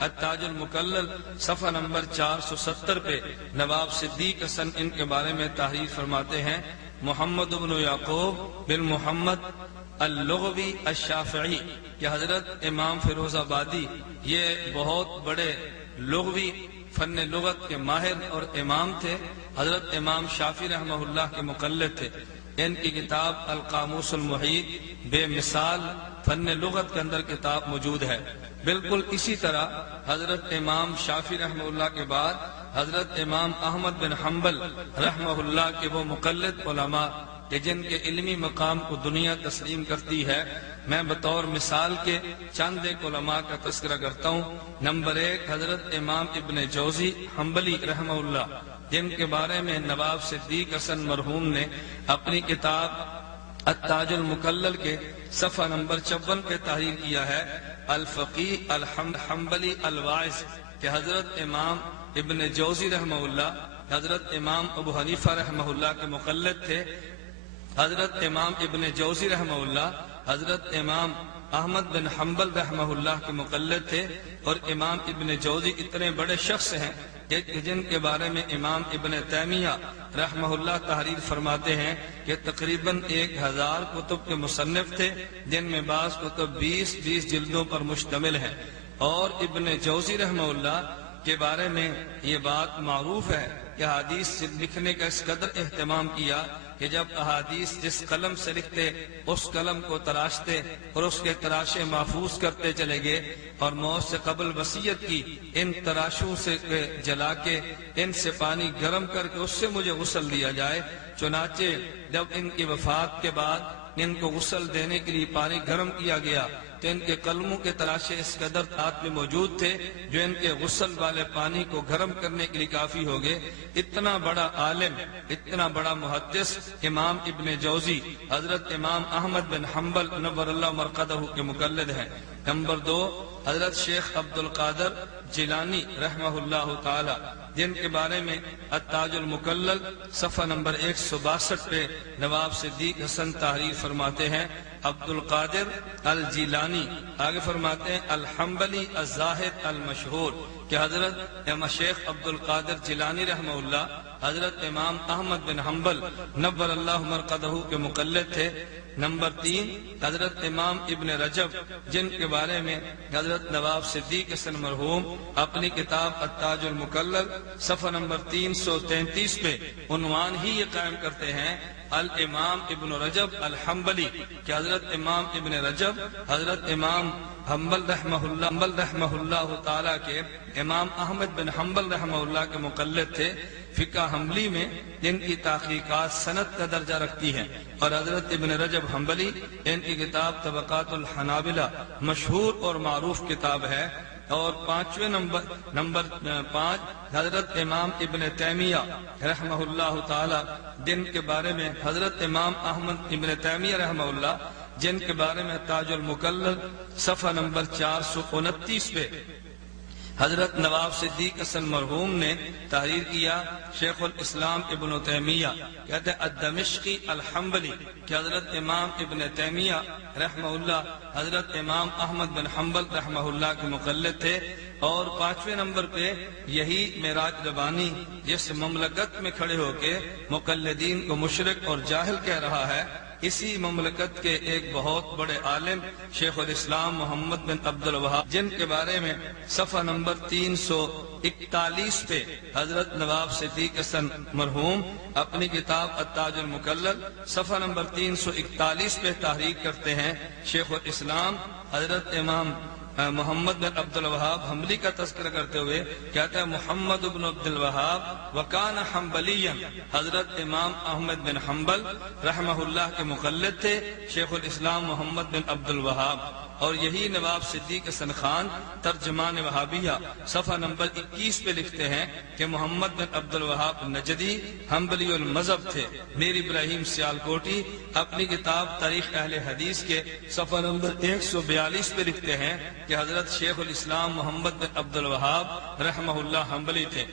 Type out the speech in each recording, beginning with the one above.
التاج المکلل صفحہ نمبر 470 پہ نواب صدیق حسن ان کے بارے میں تحریر فرماتے ہیں، محمد بن یعقوب بن محمد اللغوی الشافعی، کہ حضرت امام فیروز آبادی یہ بہت بڑے لغوی فن لغت کے ماہر اور امام تھے۔ حضرت امام شافعی رحمہ اللہ کے مقلد تھے۔ ان کی کتاب القاموس المحیط بے مثال فن لغت کے اندر کتاب موجود ہے۔ بالکل اسی طرح حضرت امام شافعی رحمہ اللہ کے بعد حضرت امام احمد بن حنبل رحمہ اللہ کے وہ مقلد علماء کہ جن کے علمی مقام کو دنیا تسلیم کرتی ہے، میں بطور مثال کے چند ایک علماء کا تذکرہ کرتا ہوں۔ نمبر 1 حضرت امام ابن جوزی حنبلی رحمہ اللہ، جن کے بارے میں نواب صدیق حسن مرحوم نے اپنی کتاب التاج المکلل کے صفحہ نمبر 54 پہ تحریر کیا ہے، الفقی الحنبلی الواعظ، کہ حضرت امام ابن جوزی رحمہ اللہ حضرت امام ابو حنیفہ رحمہ اللہ کے مقلد تھے۔ حضرت امام ابن جوزی رحمہ اللہ حضرت امام احمد بن حنبل رحمہ اللہ کے مقلد تھے، اور امام ابن جوزی اتنے بڑے شخص ہیں کہ جن کے بارے میں امام ابن تیمیہ رحمہ اللہ تحریر فرماتے ہیں کہ تقریباً 1000 کتب کے مصنف تھے، جن میں بعض کتب 20 جلدوں پر مشتمل ہیں۔ اور ابن جوزی رحمہ اللہ کے بارے میں یہ بات معروف ہے کہ حدیث لکھنے کا اس قدر اہتمام کیا کہ جب احادیث جس قلم سے لکھتے اس قلم کو تراشتے اور اس کے تراشے محفوظ کرتے چلے گئے، اور موت سے قبل وصیت کی ان تراشوں سے جلا کے ان سے پانی گرم کر کے اس سے مجھے غسل دیا جائے۔ چنانچہ جب ان کی وفات کے بعد ان کو غسل دینے کے لیے پانی گرم کیا گیا تو ان کے قلموں کے تراشے اس قدر ہاتھ میں موجود تھے جو ان کے غسل والے پانی کو گرم کرنے کے لیے کافی ہو گئے۔ اتنا بڑا عالم، اتنا بڑا محدث امام ابن جوزی حضرت امام احمد بن حنبل نور اللہ مرقدہ کے مقلد ہیں۔ نمبر 2 حضرت شیخ عبد القادر جیلانی رحمہ اللہ تعالی، جن کے بارے میں التاج المکلل صفحہ نمبر 162 پہ نواب صدیق حسن تحریر فرماتے ہیں، عبد القادر الجیلانی، آگے فرماتے ہیں الحنبلی الزاہد المشہور، کہ حضرت شیخ عبد القادر جیلانی رحمہ اللہ حضرت امام احمد بن حنبل نور اللہ مرقدہ کے مقلد تھے۔ نمبر 3 حضرت امام ابن رجب، جن کے بارے میں حضرت نواب صدیق حسن مرحوم اپنی کتاب التاج المکلل صفحہ نمبر 333 پہ عنوان ہی یہ قائم کرتے ہیں، الامام ابن رجب الحنبلی، کہ حضرت امام ابن رجب حضرت امام حنبل رحمہ اللہ تعالیٰ کے امام احمد بن حنبل رحمہ اللہ کے مقلد تھے۔ فقہ حنبلی میں جن کی تحقیقات سند کا درجہ رکھتی ہیں، اور حضرت ابن رجب حنبلی ان کی کتاب طبقات الحنابلہ مشہور اور معروف کتاب ہے۔ اور 5 نمبر 5 حضرت امام ابن تیمیہ رحمہ اللہ تعالی، جن کے بارے میں حضرت امام احمد ابن تیمیہ رحمہ اللہ جن کے بارے میں تاج المکلل صفحہ نمبر 429 پہ حضرت نواب صدیق حسن مرحوم نے تحریر کیا، شیخ الاسلام ابن تیمیہ کہتے ہیں الدمشقی الحنبلی، کہ حضرت امام ابن تیمیہ رحمہ اللہ حضرت امام احمد بن حنبل رحمہ اللہ کے مقلد تھے۔ اور 5ویں نمبر پہ یہی معراج ربانی، جس مملکت میں کھڑے ہو کے مقلدین کو مشرک اور جاہل کہہ رہا ہے، اسی مملکت کے ایک بہت بڑے عالم شیخ الاسلام محمد بن عبد الوہاب، جن کے بارے میں صفحہ نمبر 341 پہ حضرت نواب صدیق حسن مرحوم اپنی کتاب التاج المکلل صفحہ نمبر 341 پہ تحریر کرتے ہیں، شیخ الاسلام حضرت امام محمد بن عبد الوہاب حنبلی کا تذکرہ کرتے ہوئے کہتا ہے محمد بن عبد الوہاب وکان حنبلیا، حضرت امام احمد بن حنبل رحمہ اللہ کے مقلد تھے، شیخ الاسلام محمد بن عبد الوہاب۔ اور یہی نواب صدیق حسن خان ترجمان وہابیہ صفحہ نمبر 21 پہ لکھتے ہیں کہ محمد بن عبد الوہاب نجدی حنبلی المذہب تھے۔ میر ابراہیم سیالکوٹی اپنی کتاب تاریخ اہل حدیث کے صفحہ نمبر 142 پہ لکھتے ہیں کہ حضرت شیخ الاسلام محمد بن عبد الوہاب رحمہ اللہ حنبلی تھے۔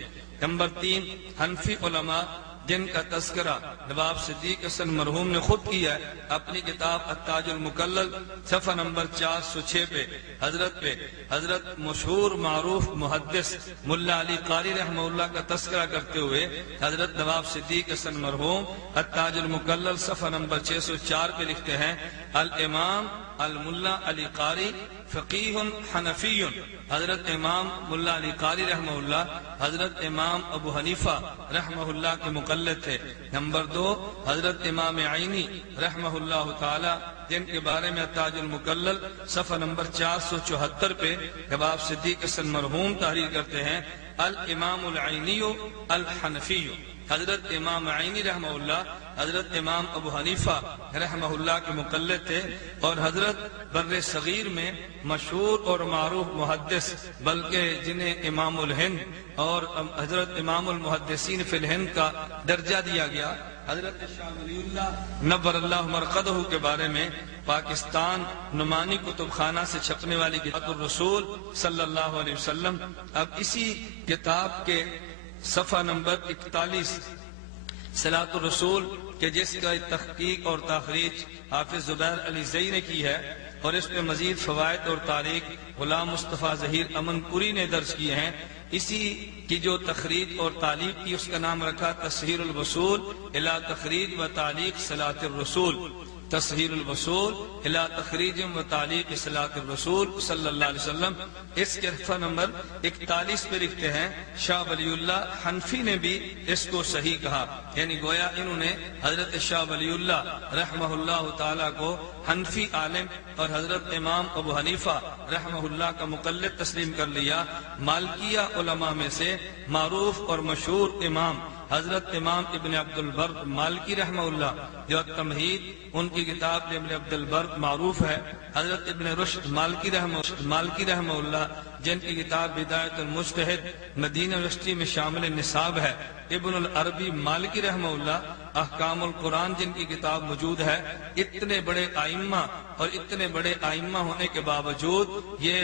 نمبر 3 حنفی علماء جن کا تذکرہ نواب صدیق حسن مرحوم نے خود کیا ہے اپنی کتاب التاج المکلل صفحہ نمبر 406 پہ حضرت مشہور معروف محدث ملا علی قاری رحمہ اللہ کا تذکرہ کرتے ہوئے حضرت نواب صدیق حسن مرحوم التاج المکلل صفحہ نمبر 604 پہ لکھتے ہیں الامام الملا علی قاری فقیہ حنفی، حضرت امام ملا علی قاری رحمہ اللہ حضرت امام ابو حنیفہ رحمہ اللہ کے مقلد تھے۔ نمبر 2 حضرت امام عینی رحمہ اللہ تعالی، جن کے بارے میں تاج المکلل صفحہ نمبر 474 پہ نواب صدیق حسن مرحوم تحریر کرتے ہیں الامام العینی الحنفی، حضرت امام عینی رحمہ اللہ حضرت امام ابو حنیفہ رحمہ اللہ کے مقلد تھے، اور حضرت بر صغیر میں مشہور اور معروف محدث، بلکہ جنہیں امام الہند اور حضرت امام المحدثین فی الہند کا درجہ دیا گیا، حضرت شاہ ولی اللہ نور اللہ مرقدہ کے بارے میں پاکستان نعمانی کتب خانہ سے چھپنے والی کتاب الرسول صلی اللہ علیہ وسلم، اب اسی کتاب کے صفحہ نمبر 41 صلاۃ الرسول کہ جس کا تحقیق اور تخریج حافظ زبیر علی زئی نے کی ہے، اور اس میں مزید فوائد اور تاریخ غلام مصطفیٰ ظہیر امن پوری نے درج کیے ہیں۔ اسی کی جو تخریج اور تعلیق کی اس کا نام رکھا تصحیح الوصول الی تخریج و تعلیق صلاۃ الرسول، تصحیح الوصول الی تخریج و تعلیق صلاۃ الرسول صلی اللہ علیہ وسلم۔ اس کے صفحہ نمبر 41 پہ لکھتے ہیں شاہ ولی اللہ حنفی نے بھی اس کو صحیح کہا، یعنی گویا انہوں نے حضرت شاہ ولی اللہ رحمہ اللہ تعالی کو حنفی عالم اور حضرت امام ابو حنیفہ رحمہ اللہ کا مقلد تسلیم کر لیا۔ مالکیہ علماء میں سے معروف اور مشہور امام حضرت امام ابن عبد البر مالکی رحمہ اللہ، جو تمہید ان کی کتاب ابن عبد البر معروف ہے، حضرت ابن رشد مالکی رحمہ اللہ جن کی کتاب بدایت المجتہد مدینہ یونیورسٹی میں شامل نصاب ہے، ابن العربی مالکی رحمہ اللہ احکام القرآن جن کی کتاب موجود ہے۔ اتنے بڑے ائمہ اور اتنے بڑے ائمہ ہونے کے باوجود یہ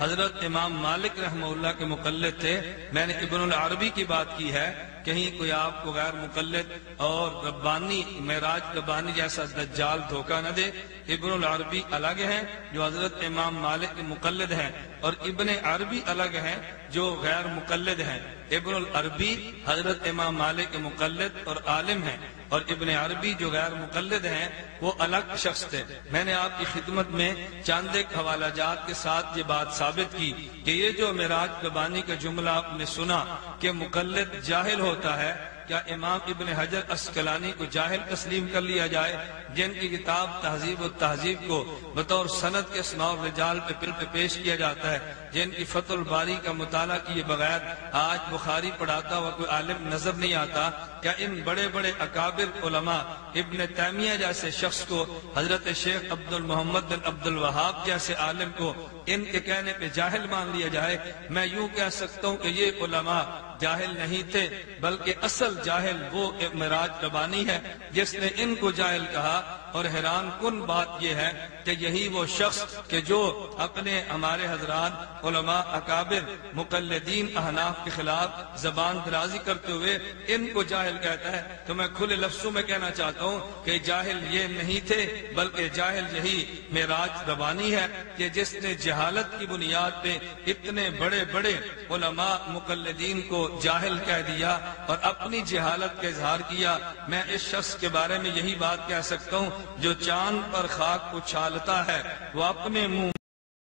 حضرت امام مالک رحمہ اللہ کے مقلد تھے۔ میں نے ابن العربی کی بات کی ہے، کہیں کوئی آپ کو غیر مقلد اور ربانی معراج ربانی جیسا دجال دھوکہ نہ دے۔ ابن العربی الگ ہیں جو حضرت امام مالک کے مقلد ہیں، اور ابن عربی الگ ہیں جو غیر مقلد ہیں۔ ابن العربی حضرت امام مالک کے مقلد اور عالم ہیں، اور ابن عربی جو غیر مقلد ہیں وہ الگ شخص تھے۔ میں نے آپ کی خدمت میں چند ایک حوالہ جات کے ساتھ یہ بات ثابت کی کہ یہ جو معراج ربانی کا جملہ آپ نے سنا کہ مقلد جاہل ہوتا ہے، کیا امام ابن حجر عسقلانی کو جاہل تسلیم کر لیا جائے، جن کی کتاب تہذیب التہذیب کو بطور سند کے اسماء الرجال پہ پیش کیا جاتا ہے، جن کی فتح الباری کا مطالعہ کیے بغیر آج بخاری پڑھاتا ہوا کوئی عالم نظر نہیں آتا؟ کیا ان بڑے بڑے اکابر علماء ابن تیمیہ جیسے شخص کو، حضرت شیخ عبد المحمد بن عبد الوہاب جیسے عالم کو ان کے کہنے پہ جاہل مان لیا جائے؟ میں یوں کہہ سکتا ہوں کہ یہ علماء جاہل نہیں تھے، بلکہ اصل جاہل وہ معراج ربانی ہے جس نے ان کو جاہل کہا۔ اور حیران کن بات یہ ہے کہ یہی وہ شخص کہ جو اپنے ہمارے حضرات علماء اکابر مقلدین احناف کے خلاف زبان درازی کرتے ہوئے ان کو جاہل کہتا ہے، تو میں کھلے لفظوں میں کہنا چاہتا ہوں کہ جاہل یہ نہیں تھے، بلکہ جاہل یہی معراج ربانی ہے کہ جس نے جہالت کی بنیاد پہ اتنے بڑے بڑے علماء مقلدین کو جاہل کہہ دیا اور اپنی جہالت کا اظہار کیا۔ میں اس شخص کے بارے میں یہی بات کہہ سکتا ہوں، جو چاند پر خاک اچھالتا ہے وہ اپنے منہ